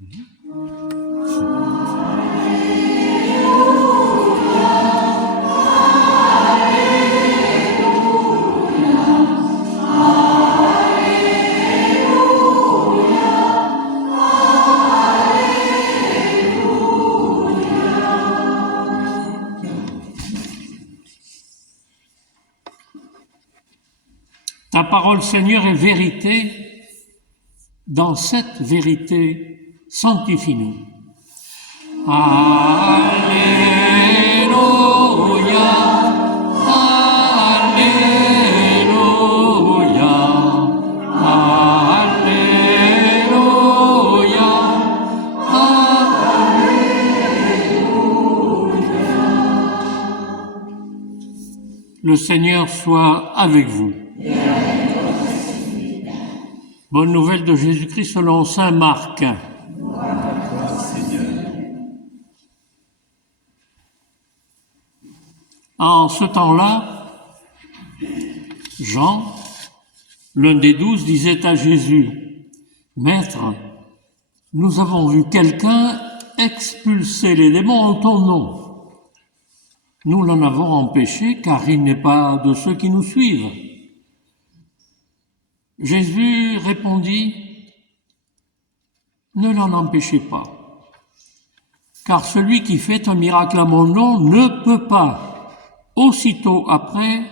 Ta parole, Seigneur, est vérité. Dans cette vérité, sanctifie-nous. Alléluia, Alléluia, Alléluia, Alléluia. Le Seigneur soit avec vous. Bonne nouvelle de Jésus-Christ selon saint Marc. En ce temps-là, Jean, l'un des 12, disait à Jésus, « Maître, nous avons vu quelqu'un expulser les démons en ton nom. Nous l'en avons empêché car il n'est pas de ceux qui nous suivent. » Jésus répondit, « Ne l'en empêchez pas, car celui qui fait un miracle à mon nom ne peut pas, aussitôt après,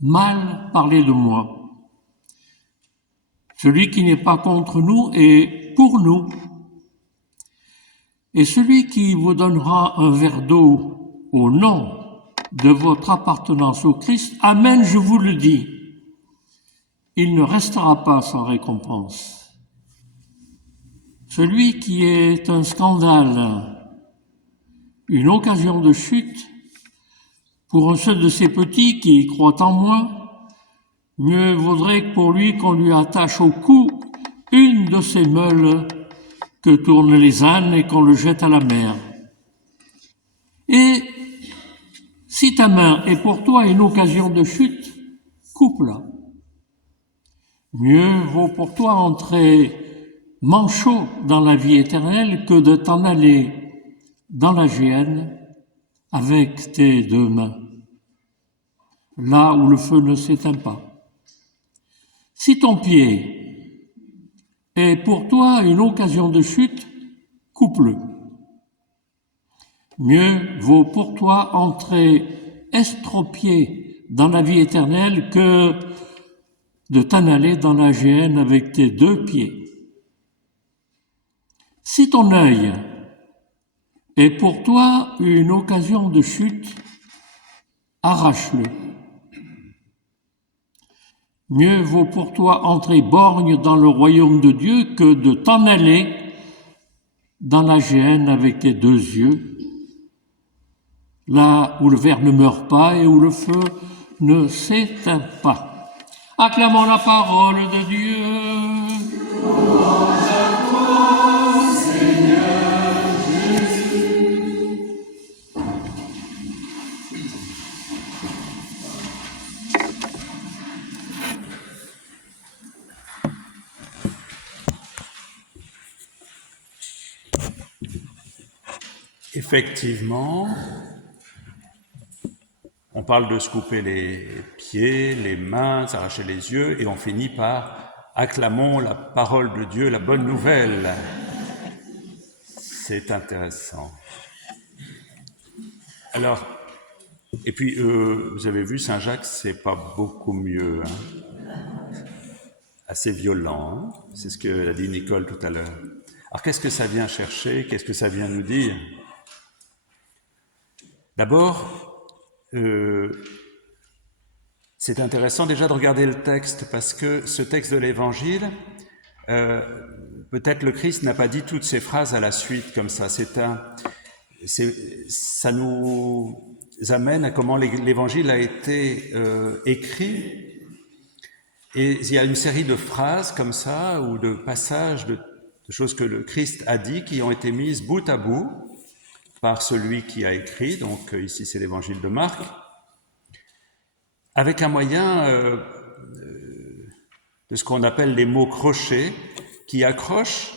mal parler de moi. Celui qui n'est pas contre nous est pour nous. Et celui qui vous donnera un verre d'eau au nom de votre appartenance au Christ, amen, je vous le dis, il ne restera pas sans récompense. Celui qui est un scandale, une occasion de chute, pour un seul de ces petits qui croient en moi, mieux vaudrait que pour lui qu'on lui attache au cou une de ces meules que tournent les ânes et qu'on le jette à la mer. Et si ta main est pour toi une occasion de chute, coupe-la. Mieux vaut pour toi entrer manchot dans la vie éternelle que de t'en aller dans la géhenne avec tes deux mains, là où le feu ne s'éteint pas. Si ton pied est pour toi une occasion de chute, coupe-le. Mieux vaut pour toi entrer estropié dans la vie éternelle que de t'en aller dans la géhenne avec tes deux pieds. Si ton œil est pour toi une occasion de chute, arrache-le. Mieux vaut pour toi entrer borgne dans le royaume de Dieu que de t'en aller dans la géhenne avec tes deux yeux, là où le ver ne meurt pas et où le feu ne s'éteint pas. Acclamons la parole de Dieu. Louange à toi, Seigneur Jésus. Effectivement, on parle de se couper les pieds, les mains, s'arracher les yeux, et on finit par « acclamons la parole de Dieu, la bonne nouvelle ». C'est intéressant. Alors, et puis, vous avez vu, Saint Jacques, c'est pas beaucoup mieux, hein? Assez violent, hein? C'est ce que a dit Nicole tout à l'heure. Alors, qu'est-ce que ça vient chercher? Qu'est-ce que ça vient nous dire? D'abord, c'est intéressant déjà de regarder le texte, parce que ce texte de l'Évangile, peut-être le Christ n'a pas dit toutes ces phrases à la suite comme ça. Ça nous amène à comment l'Évangile a été écrit. Et il y a une série de phrases comme ça, ou de passages, de choses que le Christ a dit, qui ont été mises bout à bout par celui qui a écrit, donc ici c'est l'Évangile de Marc, avec un moyen de ce qu'on appelle les mots crochets, qui accrochent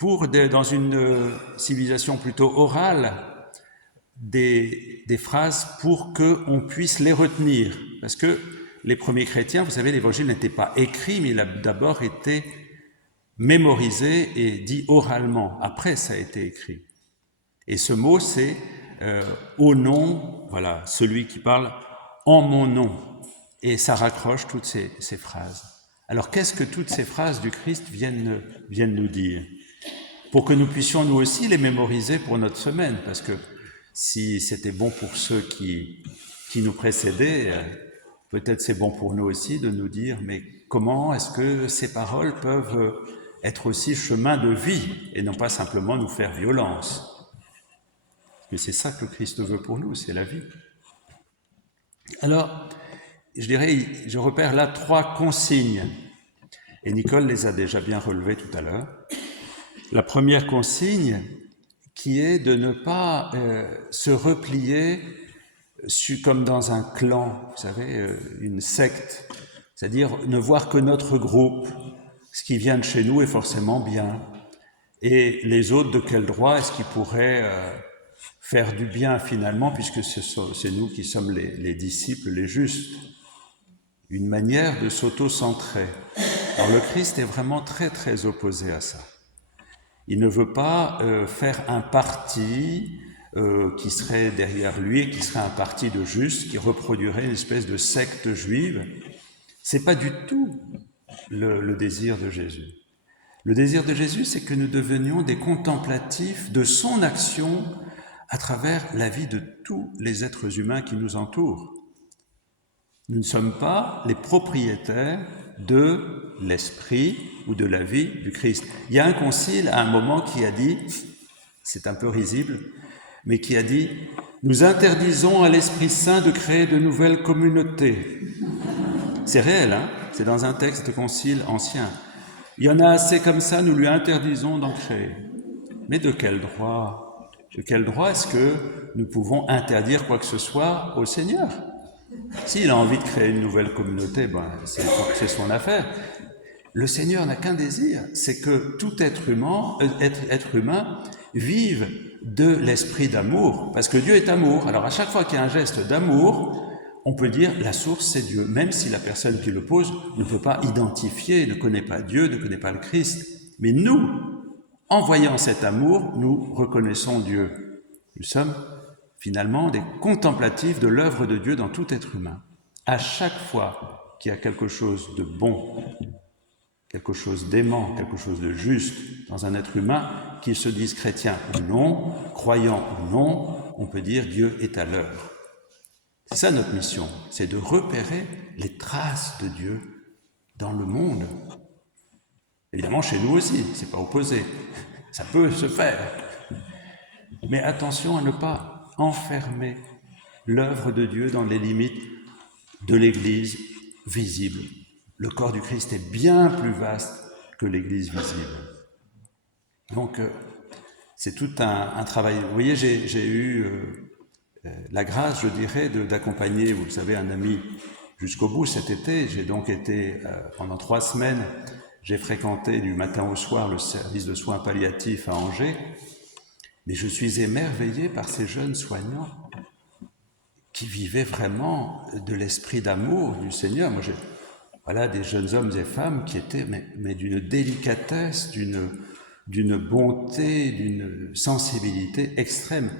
dans une civilisation plutôt orale, des phrases pour qu'on puisse les retenir. Parce que les premiers chrétiens, vous savez, l'évangile n'était pas écrit, mais il a d'abord été mémorisé et dit oralement. Après, ça a été écrit. Et ce mot, c'est au nom, voilà, celui qui parle en mon nom. Et ça raccroche toutes ces phrases. Alors, qu'est-ce que toutes ces phrases du Christ viennent nous dire? Pour que nous puissions nous aussi les mémoriser pour notre semaine, parce que si c'était bon pour ceux qui nous précédaient, peut-être c'est bon pour nous aussi de nous dire, mais comment est-ce que ces paroles peuvent être aussi chemin de vie et non pas simplement nous faire violence? Mais c'est ça que le Christ veut pour nous, c'est la vie. Alors, je dirais, je repère là 3 consignes, et Nicole les a déjà bien relevées tout à l'heure. La première consigne qui est de ne pas se replier comme dans un clan, vous savez, une secte, c'est-à-dire ne voir que notre groupe, ce qui vient de chez nous est forcément bien, et les autres, de quel droit est-ce qu'ils pourraient faire du bien finalement, puisque c'est nous qui sommes les disciples, les justes. Une manière de s'auto-centrer. Alors le Christ est vraiment très très opposé à ça. Il ne veut pas faire un parti qui serait derrière lui, qui serait un parti de justes, qui reproduirait une espèce de secte juive. C'est pas du tout le désir de Jésus. Le désir de Jésus, c'est que nous devenions des contemplatifs de son action à travers la vie de tous les êtres humains qui nous entourent. Nous ne sommes pas les propriétaires de l'esprit ou de la vie du Christ. Il y a un concile à un moment qui a dit, c'est un peu risible, mais qui a dit « Nous interdisons à l'Esprit Saint de créer de nouvelles communautés. » C'est réel, hein? C'est dans un texte de concile ancien. Il y en a assez comme ça, nous lui interdisons d'en créer. Mais de quel droit? De quel droit est-ce que nous pouvons interdire quoi que ce soit au Seigneur? S'il a envie de créer une nouvelle communauté, c'est son affaire. Le Seigneur n'a qu'un désir, c'est que tout être humain vive de l'esprit d'amour, parce que Dieu est amour. Alors à chaque fois qu'il y a un geste d'amour, on peut dire la source c'est Dieu, même si la personne qui le pose ne peut pas identifier, ne connaît pas Dieu, ne connaît pas le Christ. Mais nous, en voyant cet amour, nous reconnaissons Dieu. Nous sommes finalement des contemplatifs de l'œuvre de Dieu dans tout être humain. À chaque fois qu'il y a quelque chose de bon, quelque chose d'aimant, quelque chose de juste dans un être humain, qu'il se dise chrétien ou non, croyant ou non, on peut dire Dieu est à l'œuvre. C'est ça notre mission, c'est de repérer les traces de Dieu dans le monde. Évidemment, chez nous aussi, c'est pas opposé, ça peut se faire. Mais attention à ne pas enfermer l'œuvre de Dieu dans les limites de l'Église visible. Le corps du Christ est bien plus vaste que l'Église visible. Donc, c'est tout un travail. Vous voyez, j'ai eu la grâce, je dirais, d'accompagner, vous le savez, un ami jusqu'au bout cet été. J'ai donc été, pendant 3 semaines, j'ai fréquenté du matin au soir le service de soins palliatifs à Angers. Mais je suis émerveillé par ces jeunes soignants qui vivaient vraiment de l'esprit d'amour du Seigneur. Moi, voilà des jeunes hommes et femmes qui étaient mais d'une délicatesse, d'une bonté, d'une sensibilité extrême.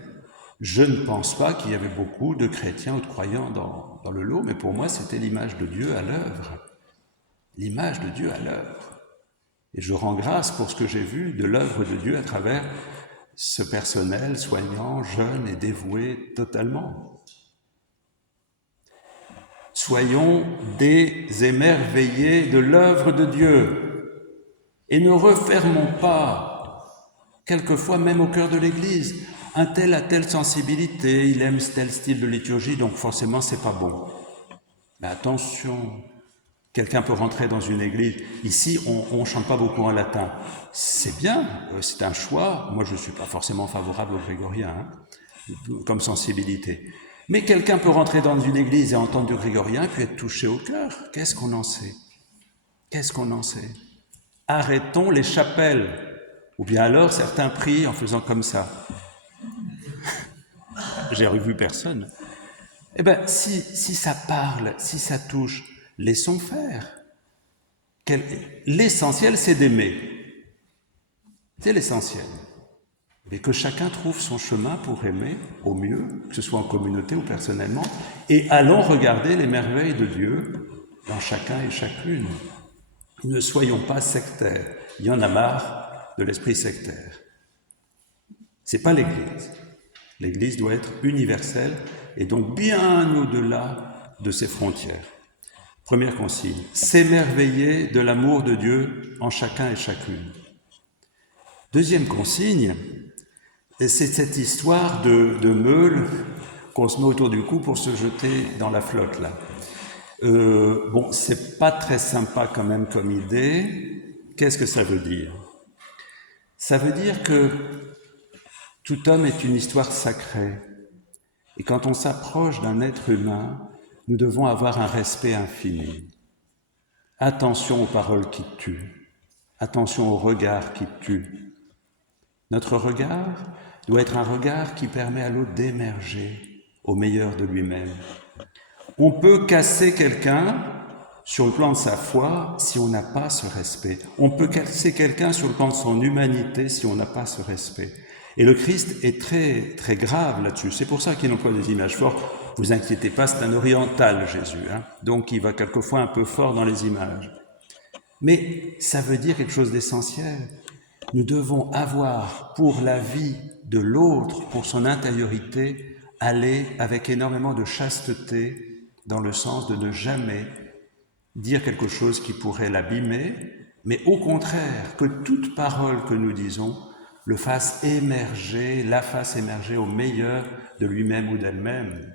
Je ne pense pas qu'il y avait beaucoup de chrétiens ou de croyants dans le lot, mais pour moi, c'était l'image de Dieu à l'œuvre. L'image de Dieu à l'œuvre. Et je rends grâce pour ce que j'ai vu de l'œuvre de Dieu à travers ce personnel soignant, jeune et dévoué totalement. Soyons des émerveillés de l'œuvre de Dieu et ne refermons pas, quelquefois même au cœur de l'Église, un tel a telle sensibilité, il aime tel style de liturgie, donc forcément c'est pas bon. Mais attention, quelqu'un peut rentrer dans une église. Ici, on chante pas beaucoup en latin. C'est bien, c'est un choix. Moi, je suis pas forcément favorable au grégorien, comme sensibilité. Mais quelqu'un peut rentrer dans une église et entendre du grégorien, puis être touché au cœur. Qu'est-ce qu'on en sait? Qu'est-ce qu'on en sait? Arrêtons les chapelles Ou bien alors certains prient en faisant comme ça. J'ai revu personne. Eh bien, si ça parle, si ça touche, laissons faire. L'essentiel, c'est d'aimer. C'est l'essentiel. Mais que chacun trouve son chemin pour aimer au mieux, que ce soit en communauté ou personnellement, et allons regarder les merveilles de Dieu dans chacun et chacune. Ne soyons pas sectaires. Il y en a marre de l'esprit sectaire. C'est pas l'Église. L'Église doit être universelle et donc bien au-delà de ses frontières. Première consigne, s'émerveiller de l'amour de Dieu en chacun et chacune. Deuxième consigne, c'est cette histoire de meule qu'on se met autour du cou pour se jeter dans la flotte, là. Bon, c'est pas très sympa quand même comme idée. Qu'est-ce que ça veut dire? Ça veut dire que tout homme est une histoire sacrée. Et quand on s'approche d'un être humain, nous devons avoir un respect infini. Attention aux paroles qui tuent. Attention aux regards qui tuent. Notre regard doit être un regard qui permet à l'autre d'émerger au meilleur de lui-même. On peut casser quelqu'un sur le plan de sa foi si on n'a pas ce respect. On peut casser quelqu'un sur le plan de son humanité si on n'a pas ce respect. Et le Christ est très, très grave là-dessus. C'est pour ça qu'il emploie des images fortes. Vous inquiétez pas, c'est un oriental, Jésus. Donc il va quelquefois un peu fort dans les images. Mais ça veut dire quelque chose d'essentiel. Nous devons avoir pour la vie de l'autre, pour son intériorité, aller avec énormément de chasteté dans le sens de ne jamais dire quelque chose qui pourrait l'abîmer, mais au contraire, que toute parole que nous disons le fasse émerger, la fasse émerger au meilleur de lui-même ou d'elle-même.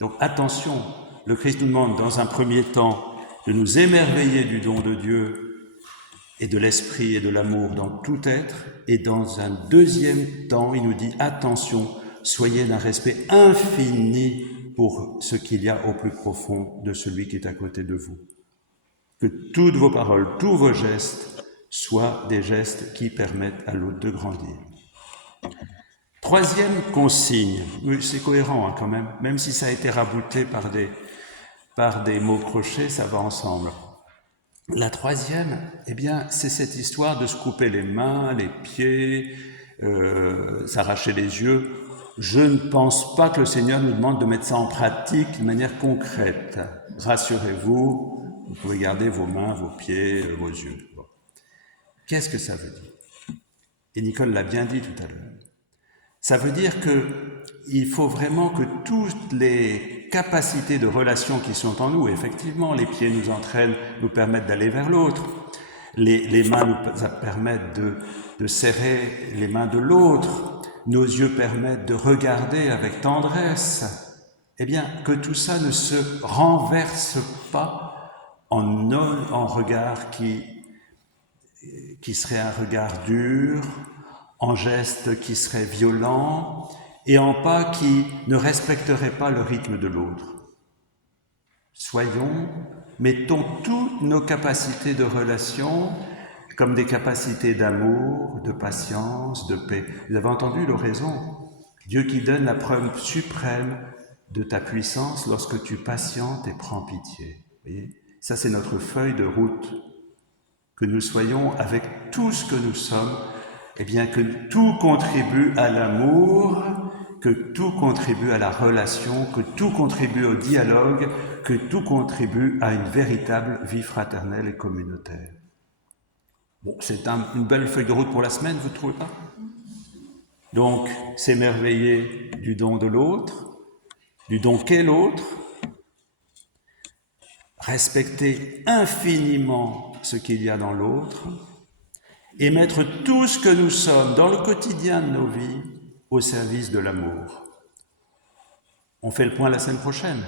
Donc attention, le Christ nous demande dans un premier temps de nous émerveiller du don de Dieu et de l'esprit et de l'amour dans tout être, et dans un deuxième temps, il nous dit attention, soyez d'un respect infini pour ce qu'il y a au plus profond de celui qui est à côté de vous. Que toutes vos paroles, tous vos gestes soient des gestes qui permettent à l'autre de grandir. Troisième consigne, c'est cohérent quand même si ça a été rabouté par des mots crochés, ça va ensemble. La troisième, eh bien, c'est cette histoire de se couper les mains, les pieds, s'arracher les yeux. Je ne pense pas que le Seigneur nous demande de mettre ça en pratique de manière concrète. Rassurez-vous, vous pouvez garder vos mains, vos pieds, vos yeux. Bon. Qu'est-ce que ça veut dire? Et Nicole l'a bien dit tout à l'heure. Ça veut dire qu'il faut vraiment que toutes les capacités de relation qui sont en nous, effectivement, les pieds nous entraînent, nous permettent d'aller vers l'autre, les mains nous permettent de serrer les mains de l'autre, nos yeux permettent de regarder avec tendresse, eh bien, que tout ça ne se renverse pas en regard qui serait un regard dur, en gestes qui seraient violents et en pas qui ne respecteraient pas le rythme de l'autre. Mettons toutes nos capacités de relation comme des capacités d'amour, de patience, de paix. Vous avez entendu l'oraison? Dieu qui donne la preuve suprême de ta puissance lorsque tu patientes et prends pitié. Vous voyez? Ça, c'est notre feuille de route. Que nous soyons avec tout ce que nous sommes, eh bien que tout contribue à l'amour, que tout contribue à la relation, que tout contribue au dialogue, que tout contribue à une véritable vie fraternelle et communautaire. Bon, c'est une belle feuille de route pour la semaine, vous ne trouvez pas? Donc, s'émerveiller du don de l'autre, du don qu'est l'autre, respecter infiniment ce qu'il y a dans l'autre, et mettre tout ce que nous sommes dans le quotidien de nos vies au service de l'amour. On fait le point la semaine prochaine.